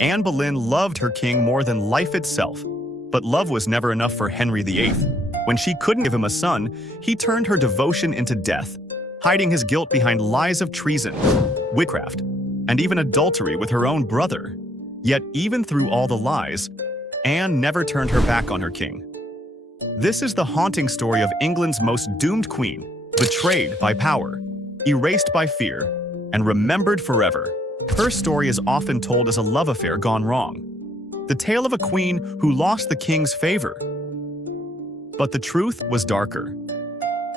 Anne Boleyn loved her king more than life itself, but love was never enough for Henry VIII. When she couldn't give him a son, he turned her devotion into death, hiding his guilt behind lies of treason, witchcraft, and even adultery with her own brother. Yet even through all the lies, Anne never turned her back on her king. This is the haunting story of England's most doomed queen, betrayed by power, erased by fear, and remembered forever. Her story is often told as a love affair gone wrong, the tale of a queen who lost the king's favor. But the truth was darker.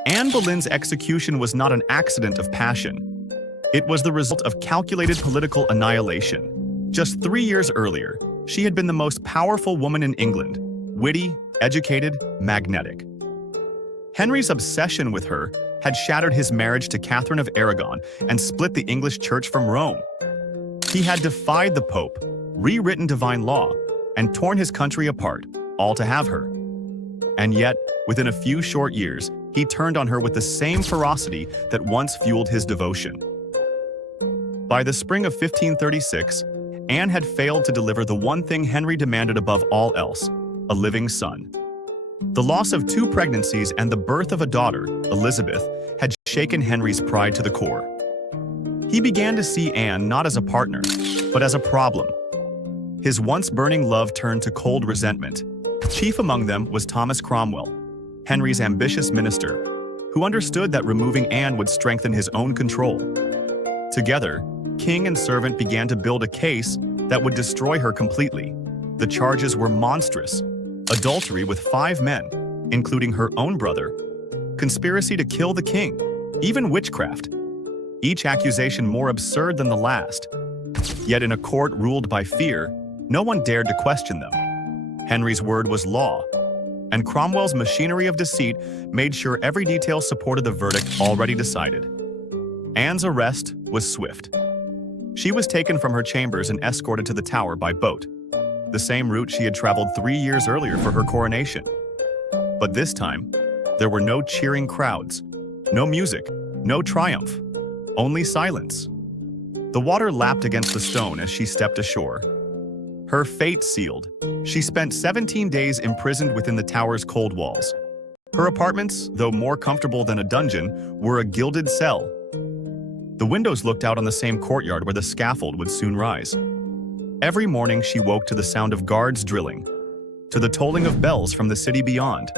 Anne Boleyn's execution was not an accident of passion. It was the result of calculated political annihilation. Just 3 years earlier, she had been the most powerful woman in England, witty, educated, magnetic. Henry's obsession with her had shattered his marriage to Catherine of Aragon and split the English Church from Rome. He had defied the Pope, rewritten divine law, and torn his country apart, all to have her. And yet, within a few short years, he turned on her with the same ferocity that once fueled his devotion. By the spring of 1536, Anne had failed to deliver the one thing Henry demanded above all else, a living son. The loss of 2 pregnancies and the birth of a daughter, Elizabeth, had shaken Henry's pride to the core. He began to see Anne not as a partner, but as a problem. His once burning love turned to cold resentment. Chief among them was Thomas Cromwell, Henry's ambitious minister, who understood that removing Anne would strengthen his own control. Together, king and servant began to build a case that would destroy her completely. The charges were monstrous: adultery with 5 men, including her own brother, conspiracy to kill the king, even witchcraft. Each accusation more absurd than the last. Yet in a court ruled by fear, no one dared to question them. Henry's word was law, and Cromwell's machinery of deceit made sure every detail supported the verdict already decided. Anne's arrest was swift. She was taken from her chambers and escorted to the Tower by boat, the same route she had traveled 3 years earlier for her coronation. But this time, there were no cheering crowds, no music, no triumph, only silence. The water lapped against the stone as she stepped ashore. Her fate sealed. She spent 17 days imprisoned within the tower's cold walls. Her apartments, though more comfortable than a dungeon, were a gilded cell. The windows looked out on the same courtyard where the scaffold would soon rise. Every morning she woke to the sound of guards drilling, to the tolling of bells from the city beyond.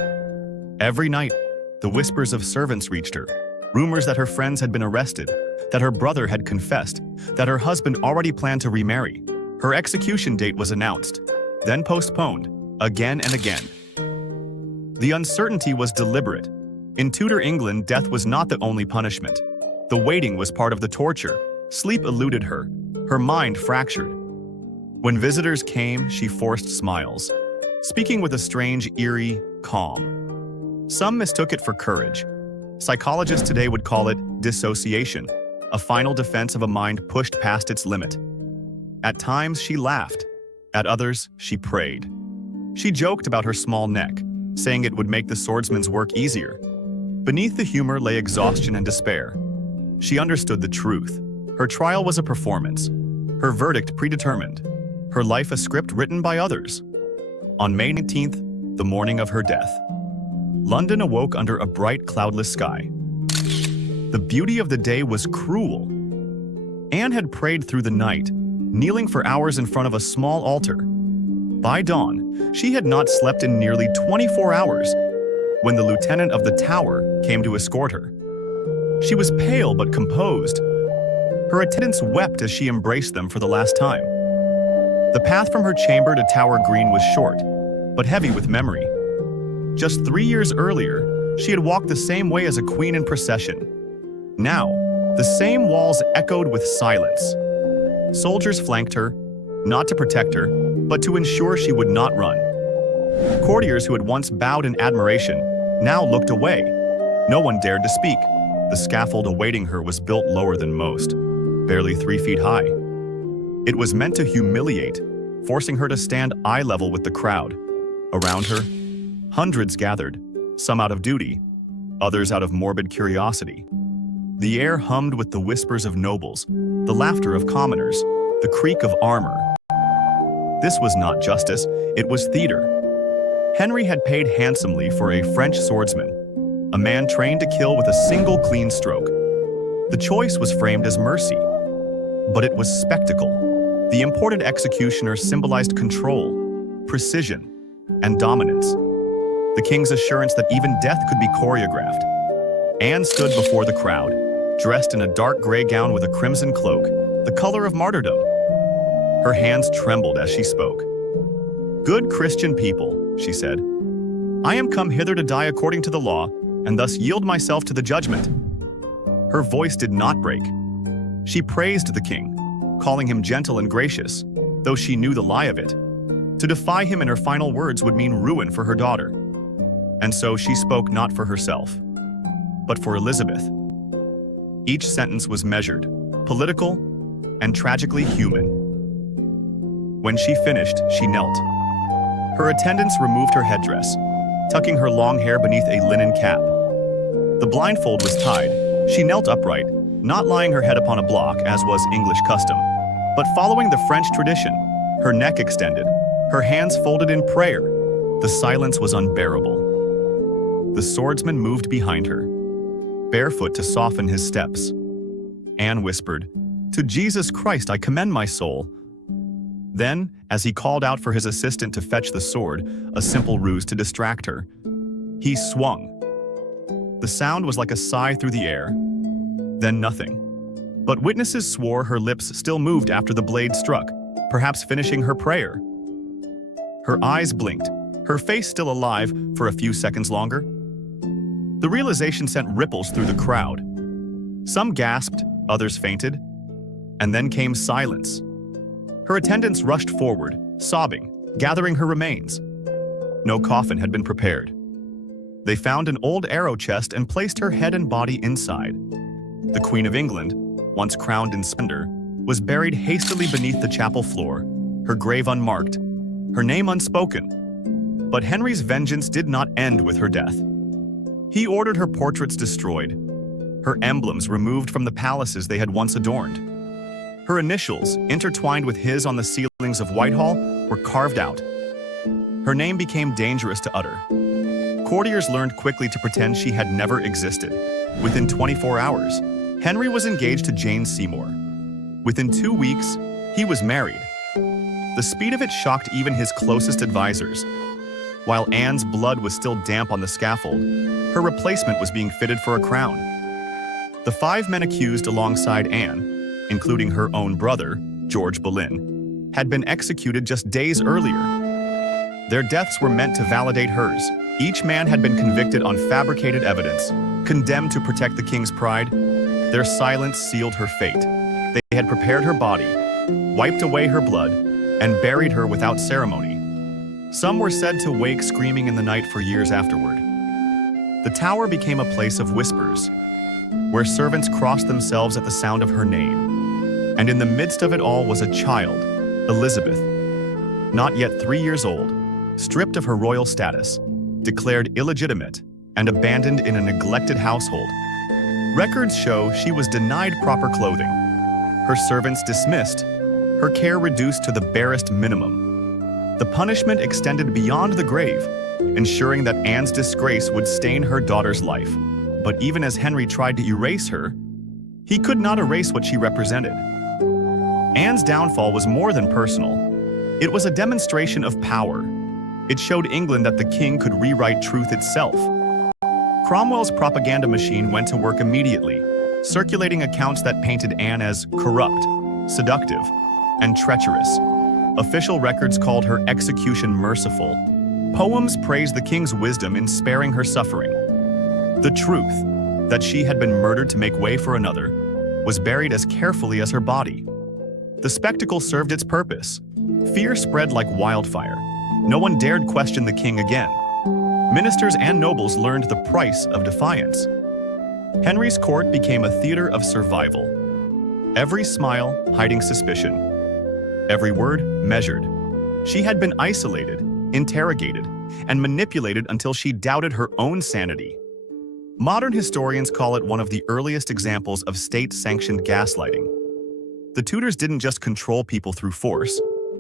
Every night, the whispers of servants reached her, rumors that her friends had been arrested, that her brother had confessed, that her husband already planned to remarry. Her execution date was announced, then postponed, again and again. The uncertainty was deliberate. In Tudor England, death was not the only punishment. The waiting was part of the torture. Sleep eluded her, her mind fractured. When visitors came, she forced smiles, speaking with a strange, eerie calm. Some mistook it for courage. Psychologists today would call it dissociation, a final defense of a mind pushed past its limit. At times, she laughed. At others, she prayed. She joked about her small neck, saying it would make the swordsman's work easier. Beneath the humor lay exhaustion and despair. She understood the truth. Her trial was a performance, her verdict predetermined, her life a script written by others. On May 19th, the morning of her death, London awoke under a bright, cloudless sky. The beauty of the day was cruel. Anne had prayed through the night, kneeling for hours in front of a small altar. By dawn, she had not slept in nearly 24 hours when the lieutenant of the Tower came to escort her. She was pale but composed. Her attendants wept as she embraced them for the last time. The path from her chamber to Tower Green was short, but heavy with memory. Just 3 years earlier, she had walked the same way as a queen in procession. Now, the same walls echoed with silence. Soldiers flanked her, not to protect her, but to ensure she would not run. Courtiers who had once bowed in admiration now looked away. No one dared to speak. The scaffold awaiting her was built lower than most, barely 3 feet high. It was meant to humiliate, forcing her to stand eye level with the crowd. Around her, hundreds gathered, some out of duty, others out of morbid curiosity. The air hummed with the whispers of nobles, the laughter of commoners, the creak of armor. This was not justice, it was theater. Henry had paid handsomely for a French swordsman, a man trained to kill with a single clean stroke. The choice was framed as mercy, but it was spectacle. The imported executioner symbolized control, precision, and dominance. The king's assurance that even death could be choreographed. Anne stood before the crowd, dressed in a dark gray gown with a crimson cloak, the color of martyrdom. Her hands trembled as she spoke. "Good Christian people," she said, "I am come hither to die according to the law, and thus yield myself to the judgment." Her voice did not break. She praised the king, calling him gentle and gracious, though she knew the lie of it. To defy him in her final words would mean ruin for her daughter. And so she spoke not for herself, but for Elizabeth. Each sentence was measured, political, and tragically human. When she finished, she knelt. Her attendants removed her headdress, tucking her long hair beneath a linen cap. The blindfold was tied. She knelt upright, not lying her head upon a block as was English custom, but following the French tradition, her neck extended, her hands folded in prayer. The silence was unbearable. The swordsman moved behind her, barefoot to soften his steps. Anne whispered, "To Jesus Christ I commend my soul." Then, as he called out for his assistant to fetch the sword, a simple ruse to distract her, he swung. The sound was like a sigh through the air, then nothing. But witnesses swore her lips still moved after the blade struck, perhaps finishing her prayer. Her eyes blinked, her face still alive for a few seconds longer. The realization sent ripples through the crowd. Some gasped, others fainted, and then came silence. Her attendants rushed forward, sobbing, gathering her remains. No coffin had been prepared. They found an old arrow chest and placed her head and body inside. The Queen of England, once crowned in splendor, was buried hastily beneath the chapel floor, her grave unmarked, her name unspoken. But Henry's vengeance did not end with her death. He ordered her portraits destroyed, her emblems removed from the palaces they had once adorned. Her initials, intertwined with his on the ceilings of Whitehall, were carved out. Her name became dangerous to utter. Courtiers learned quickly to pretend she had never existed. Within 24 hours, Henry was engaged to Jane Seymour. Within 2 weeks, he was married. The speed of it shocked even his closest advisors. While Anne's blood was still damp on the scaffold, her replacement was being fitted for a crown. The 5 men accused alongside Anne, including her own brother, George Boleyn, had been executed just days earlier. Their deaths were meant to validate hers. Each man had been convicted on fabricated evidence, condemned to protect the king's pride. Their silence sealed her fate. They had prepared her body, wiped away her blood, and buried her without ceremony. Some were said to wake screaming in the night for years afterward. The tower became a place of whispers, where servants crossed themselves at the sound of her name. And in the midst of it all was a child, Elizabeth, not yet 3 years old, stripped of her royal status, declared illegitimate, and abandoned in a neglected household. Records show she was denied proper clothing, her servants dismissed, her care reduced to the barest minimum. The punishment extended beyond the grave, ensuring that Anne's disgrace would stain her daughter's life. But even as Henry tried to erase her, he could not erase what she represented. Anne's downfall was more than personal. It was a demonstration of power. It showed England that the king could rewrite truth itself. Cromwell's propaganda machine went to work immediately, circulating accounts that painted Anne as corrupt, seductive, and treacherous. Official records called her execution merciful. Poems praised the king's wisdom in sparing her suffering. The truth, that she had been murdered to make way for another, was buried as carefully as her body. The spectacle served its purpose. Fear spread like wildfire. No one dared question the king again. Ministers and nobles learned the price of defiance. Henry's court became a theater of survival. Every smile hiding suspicion. Every word measured. She had been isolated, interrogated, and manipulated until she doubted her own sanity. Modern historians call it one of the earliest examples of state-sanctioned gaslighting. The Tudors didn't just control people through force,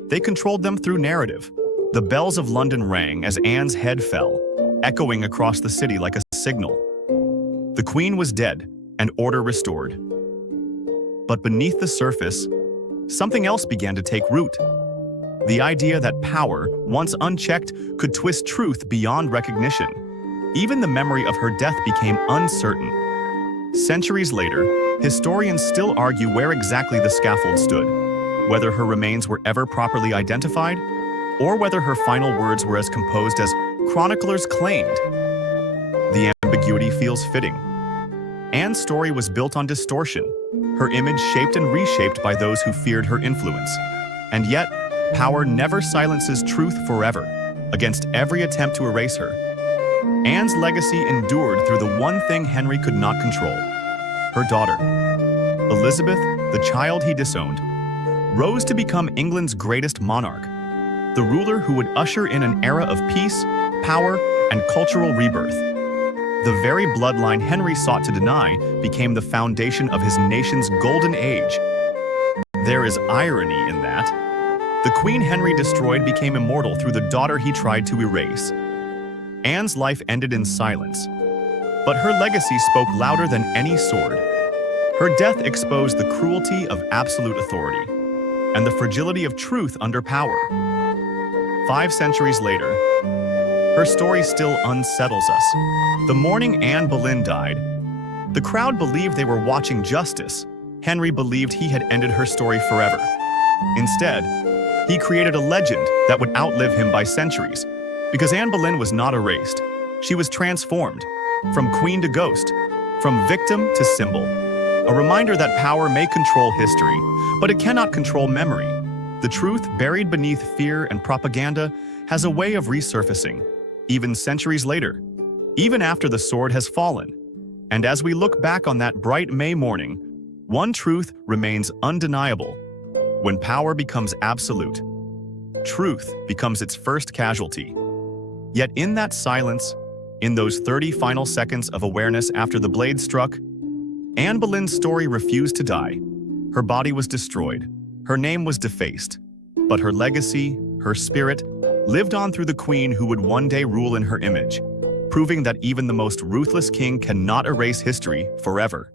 They controlled them through narrative. The bells of London rang as Anne's head fell, echoing across the city like a signal. The Queen was dead, and order restored. But beneath the surface, something else began to take root. The idea that power, once unchecked, could twist truth beyond recognition. Even the memory of her death became uncertain. Centuries later, historians still argue where exactly the scaffold stood, whether her remains were ever properly identified, or whether her final words were as composed as chroniclers claimed. The ambiguity feels fitting. Anne's story was built on distortion, her image shaped and reshaped by those who feared her influence. And yet, power never silences truth forever, against every attempt to erase her. Anne's legacy endured through the one thing Henry could not control: her daughter. Elizabeth, the child he disowned, rose to become England's greatest monarch, the ruler who would usher in an era of peace, power, and cultural rebirth. The very bloodline Henry sought to deny became the foundation of his nation's golden age. There is irony in that. The queen Henry destroyed became immortal through the daughter he tried to erase. Anne's life ended in silence, but her legacy spoke louder than any sword. Her death exposed the cruelty of absolute authority and the fragility of truth under power. 5 centuries later, her story still unsettles us. The morning Anne Boleyn died, the crowd believed they were watching justice. Henry believed he had ended her story forever. Instead, he created a legend that would outlive him by centuries. Because Anne Boleyn was not erased, she was transformed, from queen to ghost, from victim to symbol. A reminder that power may control history, but it cannot control memory. The truth, buried beneath fear and propaganda, has a way of resurfacing, even centuries later, even after the sword has fallen. And as we look back on that bright May morning, one truth remains undeniable. When power becomes absolute, truth becomes its first casualty. Yet in that silence, in those 30 final seconds of awareness after the blade struck, Anne Boleyn's story refused to die. Her body was destroyed, her name was defaced, but her legacy, her spirit, lived on through the queen who would one day rule in her image, proving that even the most ruthless king cannot erase history forever.